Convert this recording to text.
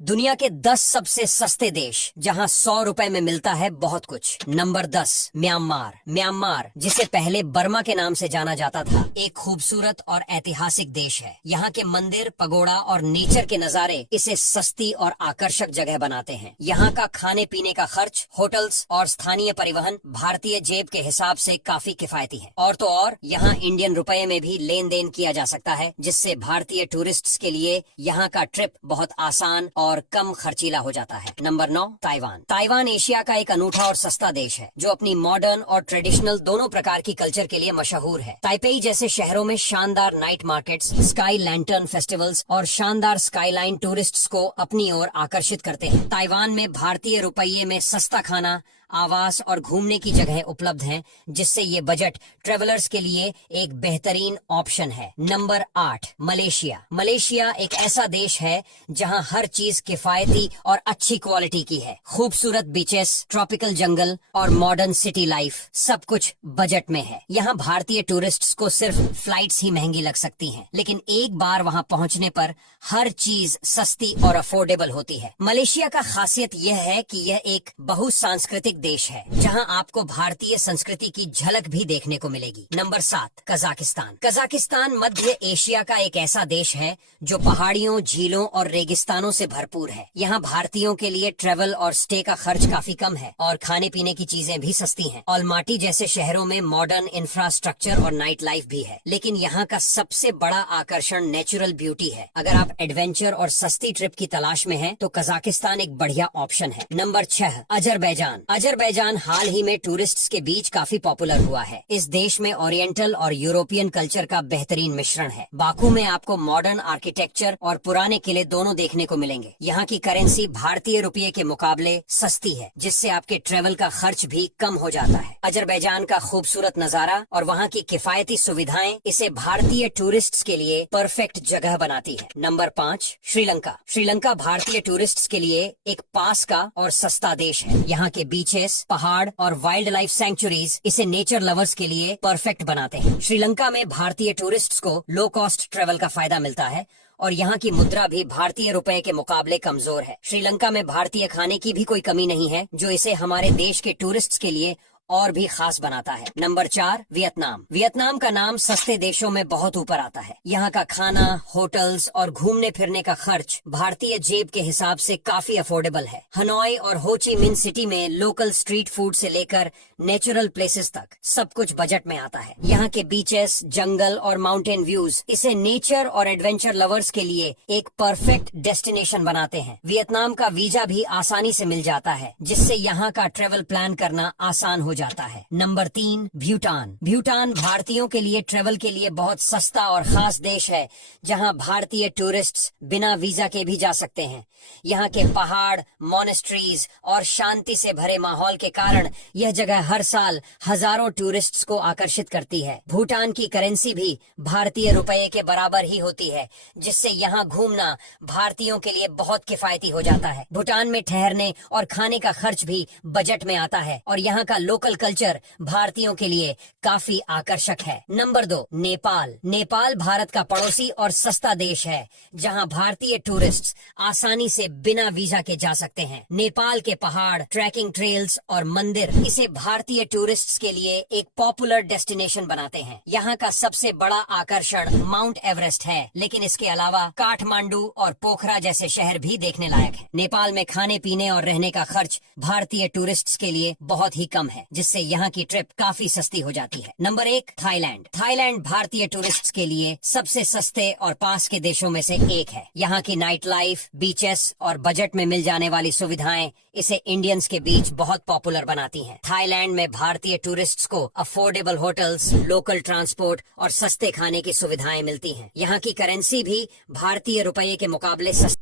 दुनिया के 10 सबसे सस्ते देश जहां 100 रुपए में मिलता है बहुत कुछ। Number 10, Myanmar. म्यांमार, जिसे पहले बर्मा के नाम से जाना जाता था, एक खूबसूरत और ऐतिहासिक देश है। यहाँ के मंदिर, पगोड़ा और नेचर के नजारे इसे सस्ती और आकर्षक जगह बनाते हैं। यहाँ का खाने पीने का खर्च, होटल्स और स्थानीय परिवहन भारतीय जेब के हिसाब से काफी किफायती है। और तो और यहाँ इंडियन रुपए में भी लेन देन किया जा सकता है, जिससे भारतीय टूरिस्ट्स के लिए यहाँ का ट्रिप बहुत आसान और कम खर्चीला हो जाता है। Number 9, Taiwan. ताइवान एशिया का एक अनूठा और सस्ता देश है, जो अपनी मॉडर्न और ट्रेडिशनल दोनों प्रकार की कल्चर के लिए मशहूर है। ताइपेई जैसे शहरों में शानदार night markets, sky lantern festivals और शानदार स्काईलाइन टूरिस्ट्स को अपनी ओर आकर्षित करते हैं। ताइवान में भारतीय रुपये में सस्ता खाना, आवास और घूमने की जगह उपलब्ध हैं, जिससे ये बजट ट्रेवलर्स के लिए एक बेहतरीन ऑप्शन है। Number 8, Malaysia. मलेशिया एक ऐसा देश है जहां हर चीज किफायती और अच्छी क्वालिटी की है। खूबसूरत बीचेस, ट्रॉपिकल जंगल और मॉडर्न सिटी लाइफ, सब कुछ बजट में है। यहाँ भारतीय टूरिस्ट्स को सिर्फ फ्लाइट्स ही महंगी लग सकती हैं, लेकिन एक बार वहाँ पहुँचने पर हर चीज सस्ती और अफोर्डेबल होती है। मलेशिया का खासियत यह है कि यह एक बहुसांस्कृतिक देश है, जहां आपको भारतीय संस्कृति की झलक भी देखने को मिलेगी। Number 7, Kazakhstan. कजाकिस्तान मध्य एशिया का एक ऐसा देश है जो पहाड़ियों, झीलों और रेगिस्तानों से भरपूर है। यहाँ भारतीयों के लिए ट्रेवल और स्टे का खर्च काफी कम है और खाने पीने की चीजें भी सस्ती हैं। ऑलमाटी जैसे शहरों में मॉडर्न इंफ्रास्ट्रक्चर और नाइट लाइफ भी है, लेकिन यहाँ का सबसे बड़ा आकर्षण नेचुरल ब्यूटी है। अगर आप एडवेंचर और सस्ती ट्रिप की तलाश में हैं, तो कजाकिस्तान एक बढ़िया ऑप्शन है। Number 6, Azerbaijan. अजरबैजान हाल ही में टूरिस्ट्स के बीच काफी पॉपुलर हुआ है। इस देश में ओरिएंटल और यूरोपियन कल्चर का बेहतरीन मिश्रण है। बाकू में आपको मॉडर्न आर्किटेक्चर और पुराने किले दोनों देखने को मिलेंगे। यहाँ की करेंसी भारतीय रुपये के मुकाबले सस्ती है, जिससे आपके ट्रेवल का खर्च भी कम हो जाता है। अजरबैजान का खूबसूरत नजारा और वहाँ की किफायती सुविधाएं इसे भारतीय टूरिस्ट्स के लिए परफेक्ट जगह बनाती है। नंबर 5, श्रीलंका। श्रीलंका भारतीय टूरिस्ट्स के लिए एक पास का और सस्ता देश है। यहाँ के बीचेस, पहाड़ और वाइल्ड लाइफ सैंक्चुरीज इसे नेचर लवर्स के लिए परफेक्ट बनाते हैं। श्रीलंका में भारतीय टूरिस्ट्स को लो कॉस्ट ट्रेवल का फायदा मिलता है और यहाँ की मुद्रा भी भारतीय रुपए के मुकाबले कमजोर है। श्रीलंका में भारतीय खाने की भी कोई कमी नहीं है, जो इसे हमारे देश के टूरिस्ट्स के लिए और भी खास बनाता है। Number 4, Vietnam. वियतनाम का नाम सस्ते देशों में बहुत ऊपर आता है। यहाँ का खाना, होटल्स और घूमने फिरने का खर्च भारतीय जेब के हिसाब से काफी अफोर्डेबल है। हनोई और हो ची मिन सिटी में लोकल स्ट्रीट फूड से लेकर नेचुरल प्लेसेस तक सब कुछ बजट में आता है। यहाँ के बीचेस, जंगल और माउंटेन व्यूज इसे नेचर और एडवेंचर लवर्स के लिए एक परफेक्ट डेस्टिनेशन बनाते हैं। वियतनाम का वीजा भी आसानी से मिल जाता है, जिससे यहाँ का ट्रेवल प्लान करना आसान हो जाता है। नंबर 3, भूटान। भूटान भारतीयों के लिए ट्रेवल के लिए बहुत सस्ता और खास देश है, जहां भारतीय टूरिस्ट्स बिना वीजा के भी जा सकते हैं। यहाँ के पहाड़, मॉनेस्ट्रीज और शांति से भरे माहौल के कारण यह जगह हर साल हजारों टूरिस्ट्स को आकर्षित करती है। भूटान की करेंसी भी भारतीय रुपये के बराबर ही होती है, जिससे यहाँ घूमना भारतीयों के लिए बहुत किफायती हो जाता है। भूटान में ठहरने और खाने का खर्च भी बजट में आता है और यहाँ का लोकल कल्चर भारतीयों के लिए काफी आकर्षक है। नंबर 2, नेपाल। नेपाल भारत का पड़ोसी और सस्ता देश है, जहां भारतीय टूरिस्ट्स आसानी से बिना वीजा के जा सकते हैं। नेपाल के पहाड़, ट्रैकिंग ट्रेल्स और मंदिर इसे भारतीय टूरिस्ट्स के लिए एक पॉपुलर डेस्टिनेशन बनाते हैं। यहाँ का सबसे बड़ा आकर्षण माउंट एवरेस्ट है, लेकिन इसके अलावा काठमांडू और पोखरा जैसे शहर भी देखने लायक है। नेपाल में खाने पीने और रहने का खर्च भारतीय टूरिस्ट्स के लिए बहुत ही कम है, जिससे यहाँ की ट्रिप काफी सस्ती हो जाती है। Number 1, Thailand. थाईलैंड भारतीय टूरिस्ट्स के लिए सबसे सस्ते और पास के देशों में से एक है। यहाँ की नाइट लाइफ, बीचेस और बजट में मिल जाने वाली सुविधाएं इसे इंडियंस के बीच बहुत पॉपुलर बनाती हैं। थाईलैंड में भारतीय टूरिस्ट्स को अफोर्डेबल होटल्स, लोकल ट्रांसपोर्ट और सस्ते खाने की सुविधाएं मिलती हैं। यहाँ की करेंसी भी भारतीय रुपये के मुकाबले सस्ती